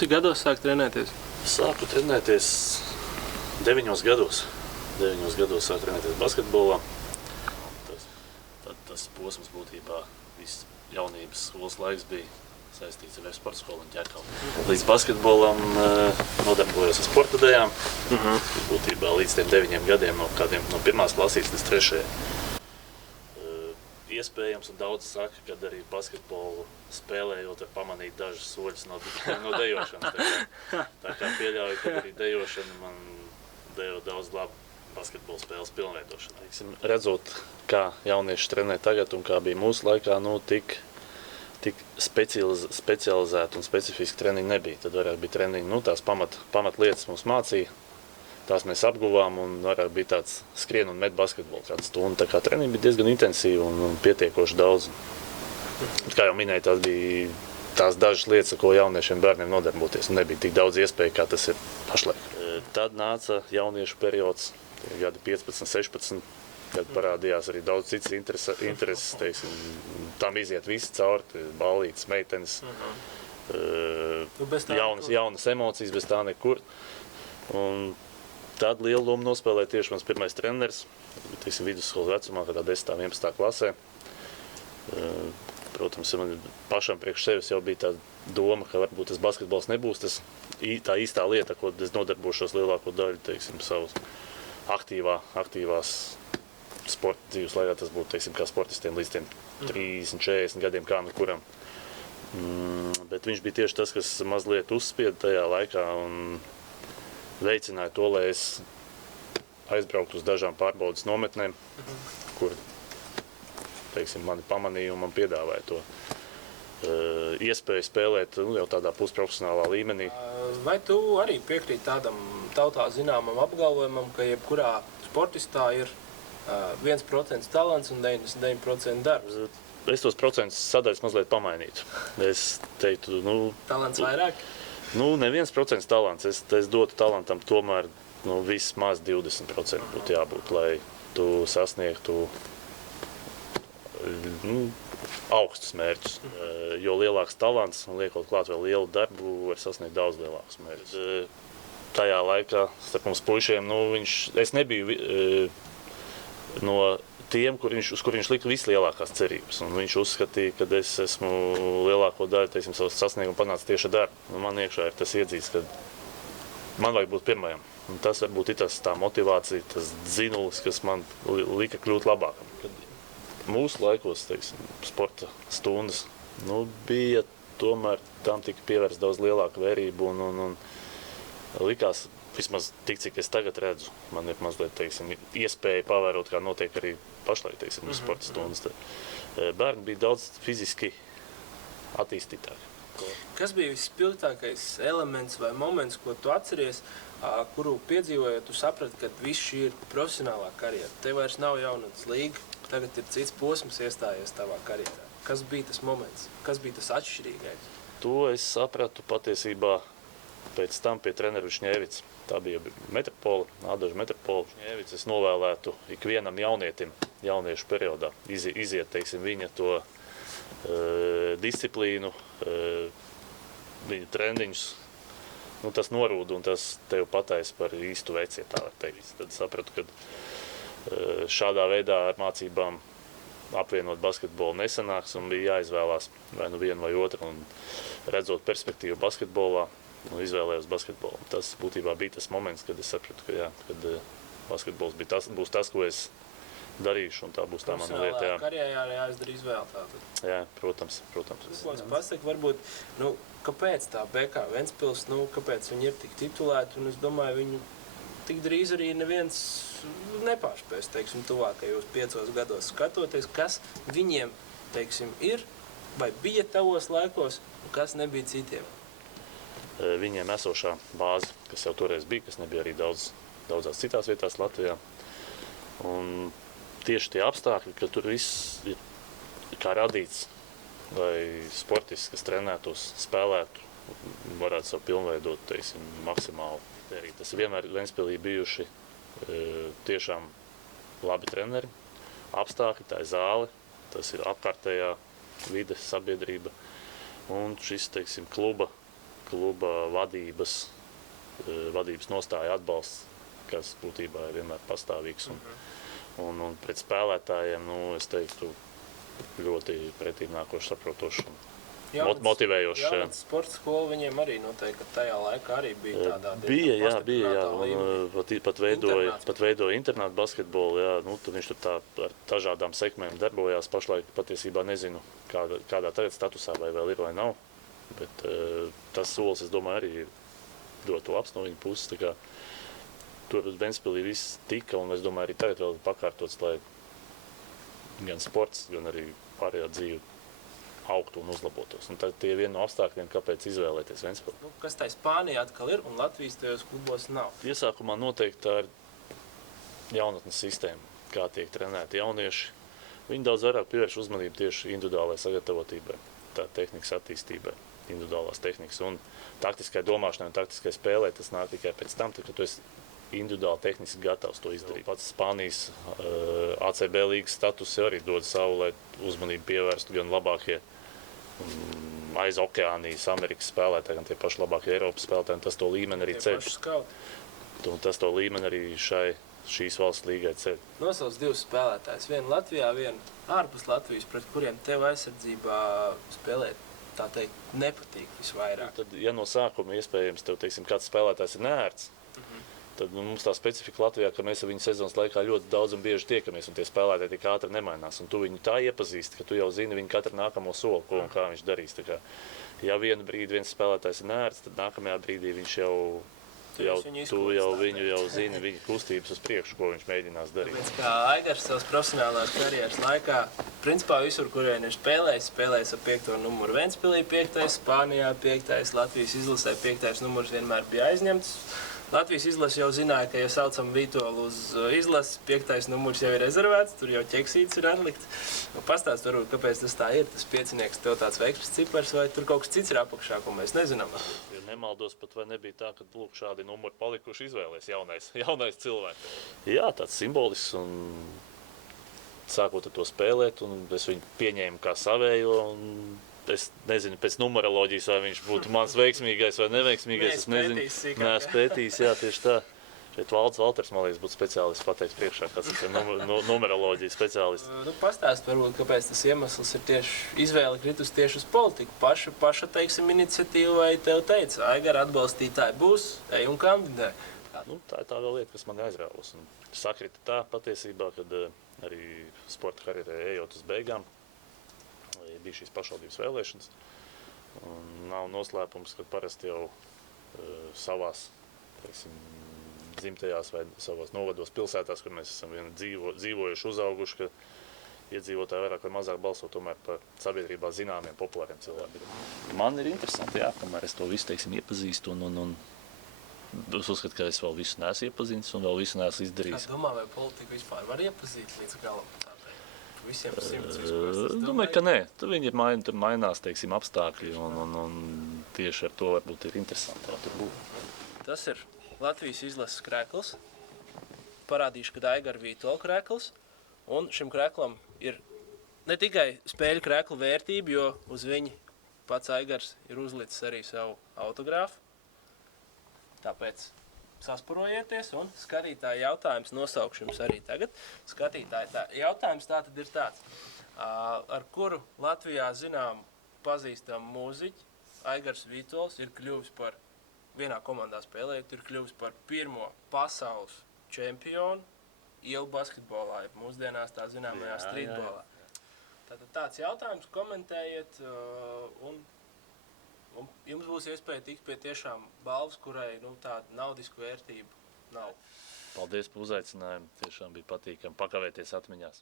Cik gados sāk trenēties? Sāku trenēties 9 gados. 9 gados sāku trenēties basketbolā. Tas posms būtībā viss jaunības skolas laiks bija saistīts ar sporta skolu un ķerkalu. Līdz basketbolam nodarbojos ar sporta dejām. Būtībā līdz tiem 9 gadiem no pirmās klasītes līdz 3. Iespējams, un daudz saka, ka arī basketbolu spēlējot var pamanīt dažus soļus no dejošanas. Tā kā pieļauju, ka arī dejošana man dejo daudz labu basketbola spēles pilnveidošanai. Redzot, kā jaunieši trenē tagad un kā bija mūsu laikā, tik specializēta un specifiska treniņa nebija. Tad vairāk bija treniņi, tās pamatlietas mums mācīja. Tās mēs apguvām un vairāk bija tāds skrien un met basketbolu kādu stundu. Tā kā treniņi bija diezgan intensīvi un pietiekoši daudz. Kā jau minēju, tās bija tās dažas lietas, ar ko jauniešiem bērniem nodarboties. Nebija tik daudz iespēju, kā tas ir pašlaik. Tad nāca jauniešu periods, gadi 15, 16, kad parādījās arī daudz citas intereses, teiksim, tam iziet visi cauri, ballītes, meitenes, jaunas emocijas, bez tā nekur. Un tad lielu lomu nospēlēja tieši mans pirmais treneris, vidusskolas vecumā, tādā 10. 11. klasē. Protams, man pašam priekš sevis jau bija tā doma, ka varbūt tas basketbols nebūs tā īstā lieta, ko es nodarbošos lielāko daļu, teiksim, savas aktīvās sporta dzīves laikā. Tas būtu, teiksim, kā sportistiem līdz tiem 30, 40 gadiem, kā nu kuram. Bet viņš bija tieši tas, kas mazliet uzspieda tajā laikā un veicināja to, lai es aizbrauktu uz dažām pārbaudas nometnēm, kur, teiksim, mani pamanīja un man piedāvāja to iespēju spēlēt jau tādā pusprofesionālā līmenī. Vai tu arī piekrīti tādam tautā zināmam apgalvojumam, ka jebkurā sportistā ir 1% talants un 99% darbs? Es tos procentus sadaļas mazliet pamainītu. Es teiktu, Talants vairāk? Ne 1% talants. Es dotu talantam tomēr vismaz 20% būtu jābūt, lai tu sasniegtu augstus mērķus. Jo lielāks talants un liekot klāt vēl lielu darbu, var sasniegt daudz lielākus mērķus. Tajā laikā starp mums puišiem, es nebiju no tiem, uz kur viņš lika vislielākās cerības. Un viņš uzskatīja, ka es esmu lielāko daļu, teiksim, savas sasniegumu panācis tieši ar darbu. Man iekšā ir tas iedzīts, ka man vajag būt pirmajam. Un tas varbūt ir tā motivācija, tas dzinulis, kas man lika kļūt labākam. Mūsu laikos, teiksim, sporta stundas, bija tomēr tam tika pievērsta daudz lielāka vērība un likās, vismaz tik, cik es tagad redzu, man ir mazliet, teiksim, iespēja pavērot, kā notiek arī pašlaik, teiksim, sporta stundas. Bērni bija daudz fiziski attīstītāki. Kas bija visspilgtākais elements vai moments, ko tu atceries, kuru piedzīvojot, tu saprati, ka viss šī ir profesionālā karjera? Te vairs nav jaunatnes līga, tagad ir cits posms iestājies tavā karjerā. Kas bija tas moments? Kas bija tas atšķirīgais? To es sapratu patiesībā pēc tam pie treneru Šņēvica. Tā bija metropola, Ādaža metropola. Šņēvica es novēlētu ikvienam jaunietim, jauniešu periodā, iziet, teiksim, viņa to disciplīnu, viņa trendiņus. Tas norūda un tas tev pataisa par īstu veci, tā var teikt. Tad sapratu, ka šādā veidā ar mācībām apvienot basketbolu nesanāks un bija jāizvēlās vai vienu vai otru. Un redzot perspektīvu basketbolā, izvēlējos basketbolu. Tas būtībā bija tas moments, kad es sapratu, kad basketbols būs tas, ko es darīšu, un tā būs tā mana lieta. Profesionālā karjerā jāizdara izvēle tātad. Jā, protams. Pasaka, varbūt, kāpēc tā BK Ventspils, kāpēc viņi ir tik titulēti, un es domāju, viņu tik drīz arī neviens nepārspēs, teiksim, tuvākajos 5 gados skatoties, kas viņiem, teiksim, ir vai bija tavos laikos, un kas nebija citiem. Viņiem esošā bāze, kas jau toreiz bija, kas nebija arī daudzās citās vietās Latvijā. Un tieši tie apstākļi, ka tur viss ir kā radīts, lai sportists, kas trenētos, spēlētu, varētu savu pilnveidot, teiksim, maksimāli. Tas vienmēr Ventspilī bijuši tiešām labi treneri, apstākļi, tā ir zāle, tas ir apkārtējā vide, sabiedrība un šis, teiksim, kluba kluba vadības nostāja atbalsts, kas būtībā ir vienmēr pastāvīgs. Un pret spēlētājiem, es teiktu, ļoti pretīm nākoši saprotoši un motivējoši. Jā, sporta skola viņiem arī noteikti, ka tajā laikā arī bija tādā bija, un pat veidoja internātu basketbolu, jā, tad viņš tur tā ar dažādām sekmēm darbojās. Pašlaik patiesībā nezinu, kādā tagad statusā vai vēl ir vai nav, bet tas solis, es domāju, arī dotu labs no viņa puses. Tā kā tur Ventspilī viss tika, un es domāju, arī tagad vēl pakārtots, lai gan sports, gan arī pārējā dzīve augtu un uzlabotos. Un tie ir viena no apstākļiem, kāpēc izvēlēties Ventspili. Kas tā Spānijā atkal ir un Latvijas tajos klubos nav? Iesākumā noteikti tā ir jaunatnes sistēma, kā tiek trenēti jaunieši. Viņi daudz vairāk pievērš uzmanību tieši individuālajai sagatavotībai, tā tehnikas attīstībai, individuālās tehnikas un taktiskai domāšanai un taktiskai spēlē. Tas nāk tikai pēc tam, kad tu esi individuāli tehniski gatavs to izdarīt. Pats Spānijas ACB līgas status arī dod savu, lai uzmanību pievērstu gan labākie aiz okeānijas Amerikas spēlētāji, gan tie paši labākie Eiropas spēlētāji. Tas to līmeni arī ceļ. Un tas to līmeni arī šīs valsts līgai ceļ. Nosauc divus spēlētājus. Vienu Latvijā, vienu ārpus Latvijas, pret kuriem tev aizsardzībā spēlēt, tā teikt, nepatīk visvairāk. Tad, ja no sākuma iespējams tev, teiksim, kāds spēlētājs ir neērts, tad mums tā specifika Latvijā, ka mēs ar viņu sezonas laikā ļoti daudz un bieži tiekamies, un tie spēlētāji tik ātri nemainās. Un tu viņu tā iepazīsti, ka tu jau zini viņu katru nākamo soli, ko un kā viņš darīs. Tā kā, ja vienu brīdi viens spēlētājs ir neērts, tad nākamajā brīdī viņš tu jau viņu zini, viņa kustības uz priekšu, ko viņš mēģinās darīt. Tāpēc kā Aigars savas profesionālās karjeras laikā, principā visur, kurien ir spēlējis ar 5. numuru Ventspilī 5., Spānijā 5., Latvijas izlasē 5. numurs vienmēr bija aizņemts. Latvijas izlase jau zināja, ka, ja saucam Vītolu uz izlasi, 5. numurs jau ir rezervēts, tur jau ķeksītis ir atlikts. Pastāst varbūt, kāpēc tas tā ir, tas 5. tev tāds veiksmes cipars, vai tur kaut kas cits ir apakšā, ko mēs nezinām. Ja nemaldos, pat vai nebija tā, ka lūk, šādi numuri palikuši izvēlēs jaunais cilvēks. Jā, tāds simbolisks, un sākot ar to spēlēt, un es viņu pieņēmu kā savējo, un es nezinu pēc numeroloģijas, vai viņš būtu mans veiksmīgais vai neveiksmīgais. Es nezinu, neesmu pētījis, jā, tieši tā. Šeit Valters, man liekas, būtu speciālists pateiks priekšā, kāds ir numeroloģijas speciālists. Pastāst varbūt, kāpēc tas iemesls ir tieši izvēle kritus tieši uz politiku. Paša teiksim, iniciatīva, vai tev teica, Aigara atbalstītāji būs, ej un kandidē. Tā ir tā vēl lieta, kas man aizrāvus. Sakrita tā patiesībā, kad arī sporta karjerē ejot uz beigām, bija šīs pašvaldības vēlēšanas. Un nav noslēpums, ka parasti jau savās, teiksim, dzimtajās vai savos novados pilsētās, kur mēs esam dzīvojuši, uzauguši, ka iedzīvotāji vairāk vai mazāk balso tomēr par sabiedrībā zināmiem, populāriem cilvēkiem. Man ir interesanti, jā, kamēr es to visu, teiksim, iepazīstu un es uzskatu, ka es vēl visu neesmu iepazīstis un vēl visu neesmu izdarījis. Kā domā, vai politiku vispār var iepazīt līdz galam? Visiem domāju, ka nē. Tur viņi mainās, teiksim, apstākļi, un tieši ar to varbūt ir interesanti tur būt. Tas ir Latvijas izlases krēkls. Parādīšu, kad Aigara Vītola krēkls. Un šim krēklam ir ne tikai spēļu krēkla vērtība, jo uz viņu pats Aigars ir uzlicis arī savu autogrāfu. Tāpēc sasparojieties, un skatītāji jautājums nosaukšu jums arī tagad. Skatītāji jautājums tātad ir tāds, ar kuru Latvijā zinām pazīstam mūziķi Aigars Vītols ir kļuvis par, vienā komandā spēlējot, ir kļuvis par pirmo pasaules čempionu ielu basketbolā, mūsdienās tā zināmajā streetbolā. Tātad tāds jautājums, komentējiet, un jums būs iespēja tikt pie tiešām balvas, kurai tāda naudisku vērtību nav. Paldies par uzaicinājumu. Tiešām bija patīkami pakavēties atmiņās.